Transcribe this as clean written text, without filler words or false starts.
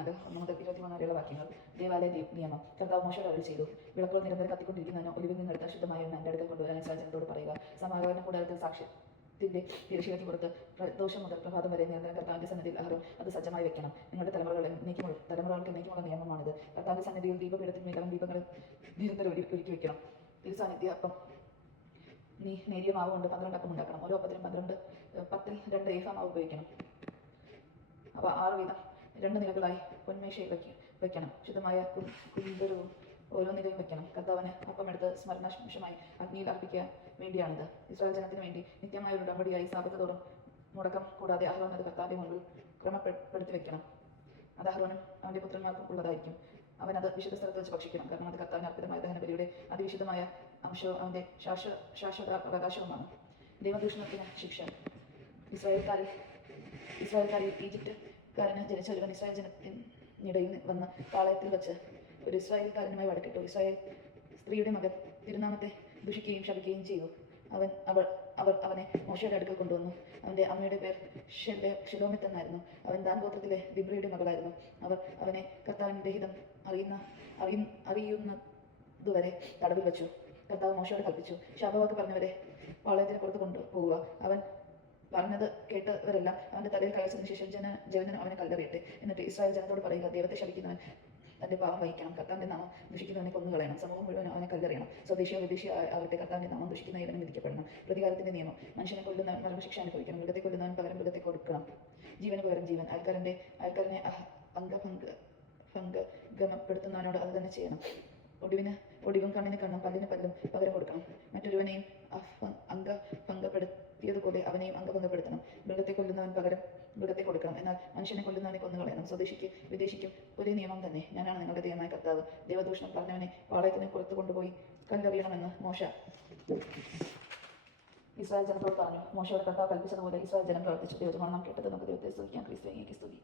24 1 മുതൽ 23 വരെയുള്ള വാക്യങ്ങൾ. ദേവാലയ നിയമം. കർത്താവ് മോശയോട് അരുളി ചെയ്തു, വിളക്കുകൾ നിരന്തരം കത്തിക്കൊണ്ടിരിക്കുന്നതിന് ഒലിവിൽ നിന്നെടുത്ത ശുദ്ധമായ എണ്ണ എൻ്റെ അടുക്കൽ കൊണ്ടുവരാൻ ഇസ്രായേൽ ജനത്തോട് പറയുക. സമാഗമന കൂടാരത്തിൽ സാക്ഷ്യത്തിന്റെ തിരശ്ശീലയ്ക്ക് പുറത്ത് ദോഷം മുതൽ പ്രഭാതം വരെ നിരന്തരം കർത്താവിന്റെ സന്നിധിയിൽ അഹരോൻ അത് സജ്ജമായി വെക്കണം. നിങ്ങളുടെ തലമുറകൾക്ക് എന്നേക്കുമുള്ള നിയമമാണിത്. കർത്താവിന്റെ സന്നിധിയിൽ ദീപപീഠത്തിൽ മേഖലം ദീപങ്ങൾ നിരന്തരം ഒരുക്കി വെക്കണം. തിരുസാന്നിധ്യ അപ്പം. നീ നേരിയ മാവ് കൊണ്ട് 12 അപ്പം ഉണ്ടാക്കണം. ഓരോ അപ്പത്തിനും 10 2 ഏഫ മാവ് ഉപയോഗിക്കണം. അവ 6 വീതം 2 നിരകളായി പൊന്മേശയിൽ വെക്കണം. ശുദ്ധമായ കുന്തുരവും ഓരോ നിരയും വെക്കണം. കർത്താവിന് അപ്പം എടുത്ത് സ്മരണാംശമായി അഗ്നിയിൽ അർപ്പിക്കാൻ വേണ്ടിയാണിത്. ഇസ്രായേൽ ജനത്തിന് വേണ്ടി നിത്യമായ ഒരു ഉടമ്പടിയായി സാബത്ത് തോറും മുടക്കം കൂടാതെ അഹ്റോൻ അത് കർത്താവിന്റെ മുൻപിൽ ക്രമപ്പെടുത്തി വെക്കണം. അത് അഹ്റോനും അവന്റെ പുത്രന്മാർക്കും ഉള്ളതായിരിക്കും. അവൻ അത് വിശുദ്ധ സ്ഥലത്ത് വെച്ച് ഭക്ഷിക്കണം. കാരണം അത് കർത്താവിന് അർപ്പിതമായ ദഹനബലിയുടെ അതിവിശുദ്ധമായ അംശവും അവന്റെ ശാശ്വത അവകാശവുമാണ്. ദൈവദൂഷണത്തിന് ശിക്ഷ. ഇസ്രായേൽക്കാരിൽ ഈജിപ്തുകാരന് ജനിച്ച ഒരുവൻ ഇസ്രായേൽ ജനത്തിനിടയിൽ വന്ന് പാളയത്തിൽ വെച്ച് ഒരു ഇസ്രായേൽക്കാരനുമായി വഴക്കിട്ടു. ഇസ്രായേൽ സ്ത്രീയുടെ മകൻ തിരുനാമത്തെ ദുഷിക്കുകയും ശപിക്കുകയും ചെയ്തു. അവർ അവനെ മോശയുടെ അടുക്കൽ കൊണ്ടുവന്നു. അവന്റെ അമ്മയുടെ പേർ ഷെലോമിത്ത് എന്നായിരുന്നു. അവൻ ദാൻ ഗോത്രത്തിലെ ദിബ്രിയുടെ മകളായിരുന്നു. അവർ അവനെ കർത്താവിന്റെ ഹിതം അറിയുന്നതുവരെ തടവിൽ വെച്ചു. കർത്താവ് മോശയോട് കൽപ്പിച്ചു, ശാപവാക്ക് പറഞ്ഞവരെ പാളയത്തിന് പുറത്ത് കൊണ്ടുപോകുക. അവൻ പറഞ്ഞത് കേട്ടവരെല്ലാം അവന്റെ തലയിൽ കയച്ചതിനു ശേഷം ജനനം അവനെ കല്ലെറിയട്ടെ. എന്നിട്ട് ഇസ്രായേൽ ജനത്തോട് പറയുക, ദൈവത്തെ ശപിക്കുന്നവൻ തന്റെ പാവം വഹിക്കണം. കർത്താവിന്റെ നാമം ദുഷിക്കുന്നവനെ കൊന്നുകളയണം. സമൂഹം മുഴുവൻ അവനെ കല്ലെറിയണം. സ്വദേശിയോ വിദേശിയോ ആവട്ടെ, കർത്താവിന്റെ നാമം ദുഷിക്കുന്ന ഇവനും വിധിക്കപ്പെടണം. പ്രതികാരത്തിന്റെ നിയമം. മനുഷ്യനെ കൊല്ലുന്നവൻ മരണശിക്ഷ അനുഭവിക്കണം. മൃഗത്തെ കൊല്ലുന്നവൻ പകരം മൃഗത്തെ കൊടുക്കണം. ജീവന് പകരം ജീവൻ. അയൽക്കാരനെ അംഗഭംഗപ്പെടുത്തുന്നവനോട് അത് തന്നെ ചെയ്യണം. ഒടിവും കണ്ണിന് കണ്ണും പല്ലിന് പല്ലും പകരം കൊടുക്കണം. മറ്റൊരുവനെയും അംഗഭംഗപ്പെടുത്തിയതുപോലെ അവനെയും അംഗഭംഗപ്പെടുത്തണം. മൃഗത്തെ കൊല്ലുന്നവൻ പകരം മൃഗത്തെ കൊടുക്കണം. എന്നാൽ മനുഷ്യനെ കൊല്ലുന്നവനെ കൊന്നുകളയണം. വിദേശിക്കും ഒരേ നിയമം തന്നെ. ഞാനാണ് നിങ്ങളുടെ ദൈവമായ കർത്താവ്. ദൈവദൂഷണം പറഞ്ഞവനെ പാളയത്തിന് പുറത്തു കൊണ്ടുപോയി കല്ലെറിയണമെന്ന് മോശ ഇസ്രായേൽ ജനത്തോട് പറഞ്ഞു. മോശയോട് കർത്താവ് കൽപ്പിച്ചതുപോലെ ഇസ്രായേൽ ജനം പ്രവർത്തിച്ചു. ദൈവമാണ് നാം കേട്ടത്. നമുക്ക് ദൈവത്തെ സ്തുതിക്കാം. ക്രിസ്തുവിനെ സ്തുതി.